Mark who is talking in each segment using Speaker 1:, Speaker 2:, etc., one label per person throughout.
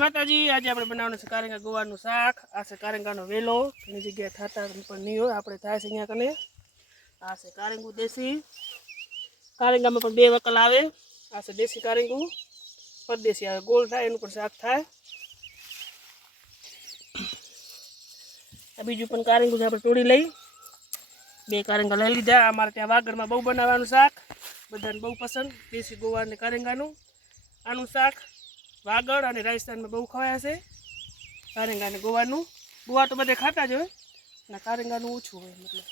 Speaker 1: માતાજી, આજે આપણે બનાવવાનું છે કારેંગા ગોવાનું શાક. આ છે કારેંગાનો વેલો. એની જગ્યાએ થતા પણ નહીં હોય. આપણે થાય છે અહીંયા કને. આ છે કારેંગું દેશી. કારેંગામાં પણ બે વકલ આવે. આ છે દેશી કારેંગું. પરદેશી આવે. ગોળ થાય, એનું પણ શાક થાય. આ બીજું પણ કારેંગું છે, આપણે તોડી લઈ. બે કારેંગા લઈ લીધા. અમારે ત્યાં વાગડમાં બહુ બનાવવાનું શાક. બધાને બહુ પસંદ. દેશી ગોવા અને કારેંગાનું. આનું શાક. વાગડ અને રાજસ્થાનમાં બહુ ખવાય છે. કારેંગા અને ગોવાનું ગોવા તો બધે ખાતા જ હોય. અને કારેંગાનું ઓછું હોય મતલબ.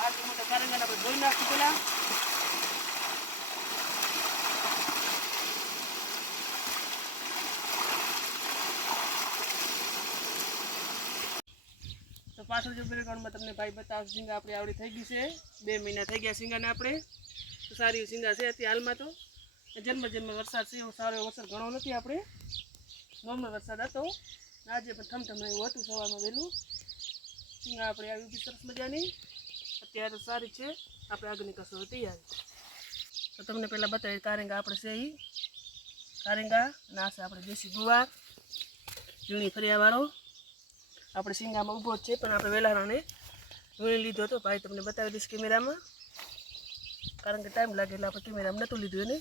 Speaker 1: આ તો મોટા કારેંગાને આપણે ધોઈ નાખીએ પહેલાં. તો પાછળ જો બેકગ્રાઉન્ડમાં તમને ભાઈ બતાવશે ઝીંગા આપણી આવડી થઈ ગઈ છે. બે મહિના થઈ ગયા ઝીંગાને આપણે. તો સારી ઝીંગા છે અત્યારે હાલમાં તો. જન્મ જન્મ વરસાદ છે, એવો સારો વરસાદ ઘણો નથી આપણે. નોર્મલ વરસાદ હતો. આજે પણ થમથમ એવું હતું, સવારમાં વહેલું. સિંગા આપણે આવી બી સરસ મજાની. અત્યારે સારી છે. આપણે આગળની કસરો તૈયાર તો તમને પહેલાં બતાવીએ કારેંગા આપણે છે એ કારેંગા અને આ આપણે દેશી ગુવાર, ઝીણી ફરિયાવાળો. આપણે સિંગામાં ઊભો જ છે, પણ આપણે વેલારાને ઝીણી લીધો હતો. ભાઈ તમને બતાવી દઈશ કેમેરામાં. કારણ કે ટાઈમ લાગે એટલે આપણે કેમેરામાં નહોતું લીધું એને.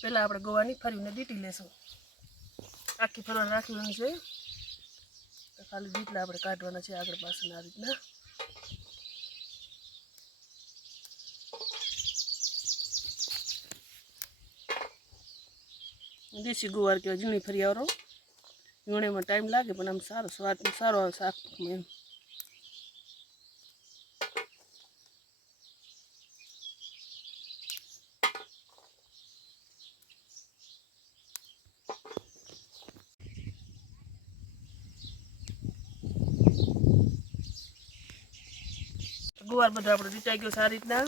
Speaker 1: પહેલાં આપણે ગોવાની ફરીને દીટી લેશું. આખી ફરવા રાખવાની છે. ખાલી દીટલા આપણે કાઢવાના છે આગળ પાછળના આ રીતના. દેશી ગુવાર કહેવાય, ઝીણી ફરી આવરો. ઝીણીમાં ટાઈમ લાગે પણ આમ સારો સ્વાદ, સારો આવે શાક એમ. ગુવાર બધો આપણે રીચાઈ ગયો સારી રીતના.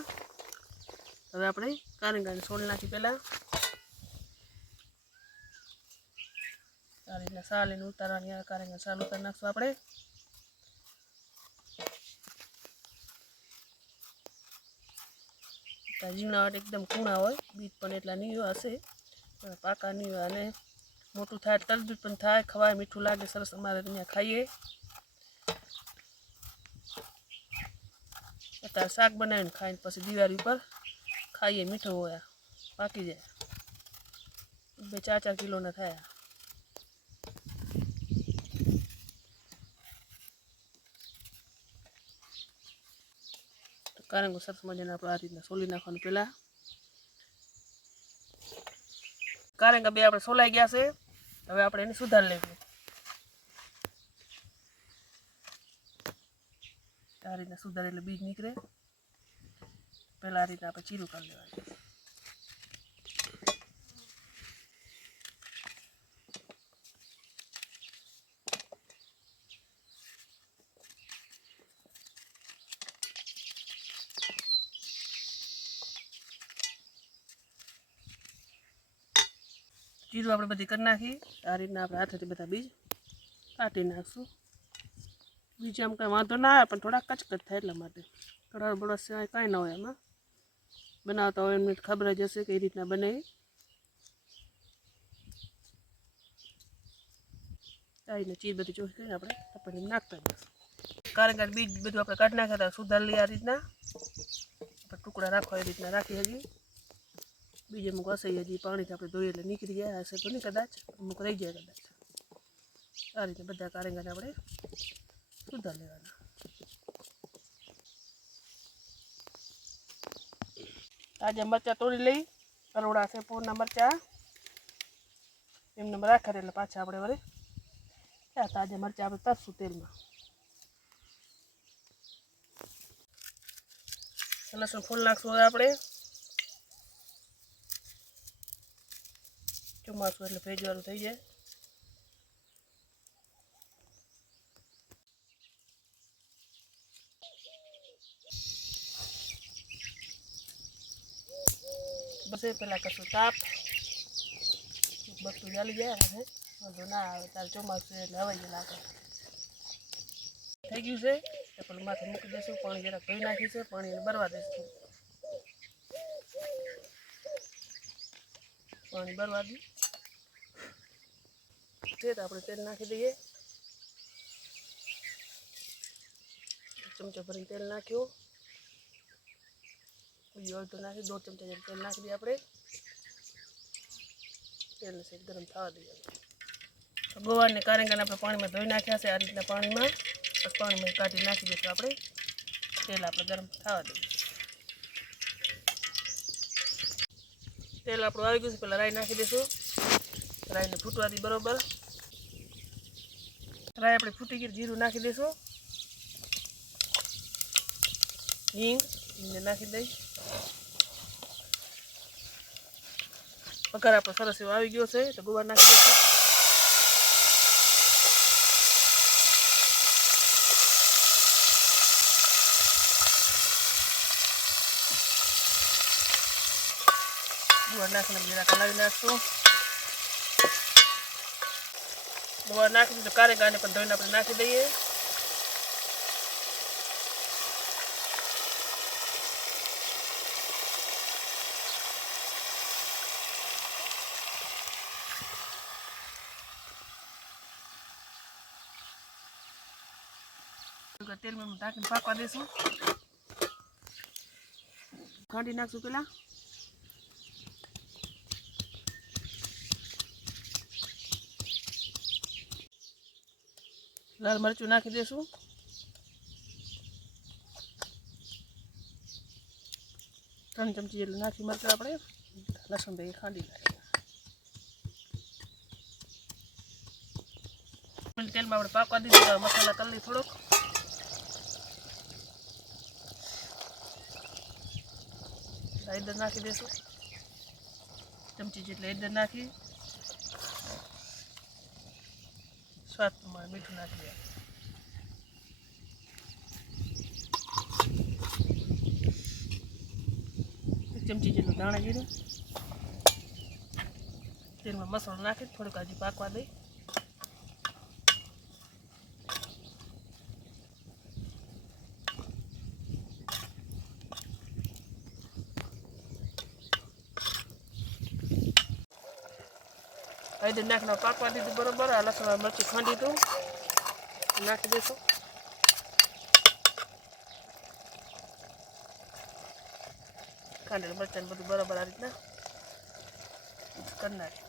Speaker 1: હવે આપણે કારેંગાને સોલ નાખી પહેલાં. સારી રીતના સાલ એને ઉતારવાની કારેંગા સાલ ઉતારી નાખશું આપણે. તો ઝીણા વાટ એકદમ કૂણા હોય, બીજ પણ એટલા નહીં હશે. પાકા નહીં અને મોટું થાય તરદૂત પણ થાય, ખવાય, મીઠું લાગે, સરસ અમારે અહીંયા ખાઈએ. અત્યારે શાક બનાવીને ખાઈને પછી દિવાળી ઉપર ખાઈએ મીઠો હોય આ. પાકી જાય બે ચાર ચાર કિલોના થાય આ. તો કારંગો સરસ મજાને આપણે આ રીતના સોલી નાખવાનું પહેલાં કારંગા બે આપણે સોલાઈ ગયા છે હવે આપણે એને સુધારી લઈશું આ રીતના સુધારે એટલે બીજ નીકળે પહેલાં આ રીતના આપણે ચીરું કરી લેવાનું જીરું આપણે બધી કરી નાખી આ રીતના આપણે હાથેથી બધા બીજ કાઢી નાખશું બીજ આમ કાંઈ વાંધો ના આવે, પણ થોડા કચકચ થાય એટલા માટે. થોડા બળા સિવાય કાંઈ ના હોય એમાં. બનાવતા હોય એમને ખબર જ હશે કઈ રીતના બને એ. આવીને ચીજ બધી ચોખ્ખી કરીને આપણે તપેલીમાં નાખતા જઈશું કારણ બીજ બધું આપણે કાઢી નાખ્યા હતા, સુધારી લઈએ આ રીતના. આપણે ટુકડા રાખવા એ રીતના રાખી હજી. બીજે અમુક હશે હજી પાણીથી આપણે ધોઈએ એટલે નીકળી જાય હશે તો નહીં કદાચ, અમુક રહી જાય કદાચ. આ રીતે બધા કારેંગાને આપણે સુધાર લેવાના તાજા મરચાં તોડી લઈ કરોડા છે, પૂરના મરચાં. એમને રાખે એટલે પાછા આપણે વળી. આ તાજા મરચાં? આપણે તરશું તેલમાં. લસણ ફૂલ નાખશું આપણે. ચોમાસું એટલે ભેજવાળું થઈ જાય. બસ પેલા કશું તાપ બધું ચાલી જાય ને વાંધો ના આવે ત્યારે ચોમાસું એટલે હવાઈ જાય લાગે થઈ ગયું છે પણ માથે મૂકી દઈશું પાણી જરાક ધોઈ નાખી છે પાણી બરવા દઈશું પાણી બરવા દઈ તો આપણે તેલ નાખી દઈએ ચમચો ભરીને તેલ નાખ્યું બીજું અડધું નાખી, દોઢ ચમચા જેટલું તેલ નાખી દઈએ આપણે. તેલને સેજ ગરમ થવા દઈએ. તો ગોવારને કારેંગાને આપણે પાણીમાં ધોઈ નાખ્યા છે, આ રીતના પાણીમાં, બસ પાણીમાં કાઢી નાખી દઈશું આપણે. તેલ આપણે ગરમ થવા દઈએ. તેલ આપણું આવી ગયું છે, પહેલાં રાઈ નાખી દઈશું. રાઈને ફૂટવા દી બરોબર. રાઈ આપણે ફૂટી ગઈ, જીરું નાખી દઈશું. હિંગ હિંગને નાખી દઈ વઘાર આપણો સરસ એવો આવી ગયો છે, તો ગુવાર નાખી દઈશું. ગુવાર નાખીને જીરા કલાવી નાખશું. ગુવાર નાખી દીધું કારે ગાને પણ ધોઈને આપણે નાખી દઈએ. તેલમાં ઢાંકીને પાકવા દઈશું ખાંડી નાખશું પેલા. લાલ મરચું નાખી દઈશું ત્રણ ચમચી જેટલું નાખી મરચું આપણે. લસણ ભેગી ખાંડી નાખીએ તેલમાં આપણે પાકવા દીધું તો મસાલા કરી થોડોક. હળદર નાખી દેશું. ચમચી જેટલી હળદર નાખી. સ્વાદ પ્રમાણે મીઠું નાખી એક ચમચી જેટલું દાણા જીરું. તેલમાં મસાલો નાખી થોડુંક હજી પાકવા દઈ. હળદર નાખીને પાકવા દીધું બરોબર, આ લસણ મરચું ખાંડી દઉં. નાખી દઈશું ખાંડેલું મરચાં બધું બરાબર આ રીતના કરી નાખી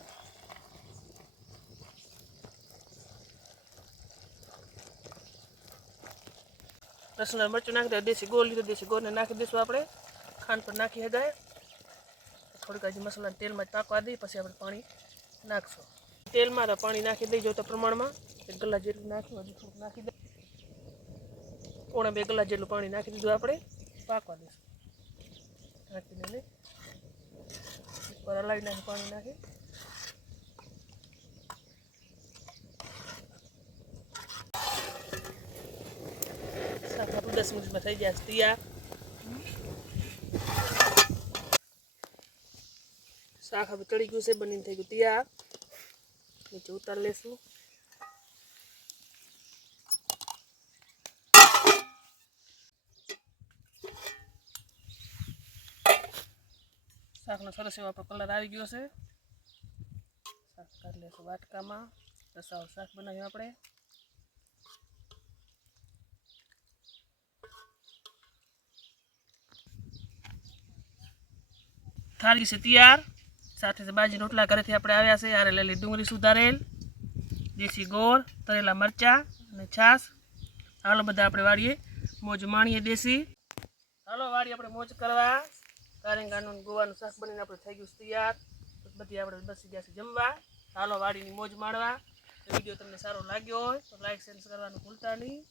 Speaker 1: લસણ મરચું નાખી દે દેશી ગોળ લીધો, દેશી ગોળને નાખી દઈશું આપણે. ખાંડ પર નાખી હગાય થોડીક હજી મસાલાને તેલમાં જ પાકવા દઈએ, પછી આપણે પાણી નાખશું. તેલમાં તો પાણી નાખી દઈ જોતા પ્રમાણમાં. એક ગલાસ જેટલું નાખ્યું, હજી થોડુંક નાખી દઈ પોણા બે ગલાસ જેટલું પાણી નાખી દીધું આપણે. પાકવા દઈશું. નાખીને લઈ. ઉપર હલાવી નાખી, પાણી નાખી. શાક આપણું દસ મિનિટમાં થઈ જાય તૈયાર. શાક હવે ચડી ગયું છે, બનીને થઈ ગયું. તૈયાર નીચે ઉતાર લેશું. શાકનો સરસ એવો આપણો કલર આવી ગયો છે. શાક કાઢી લેશું વાટકામાં. રસાવાળું શાક બનાવ્યું આપણે. થાળી છે, તૈયાર. સાથે બાજી રોટલા ઘરેથી આપણે આવ્યા છે. આરે લેલી ડુંગળી સુધારેલ, દેશી ગોળ, તરેલા મરચાં અને છાશ. હાલો બધા આપણે વાળીએ. મોજ માણીએ દેશી. હાલો વાળી આપણે મોજ કરવા. કારેંગાનું ગોવાનું શાક બનીને આપણે થઈ ગયું તૈયાર. બધી આપણે બસી ગયા છે જમવા. હાલો વાડીની મોજ માણવા. વીડિયો તમને સારો લાગ્યો હોય તો લાઈક, શેર કરવાનું ભૂલતા નહીં.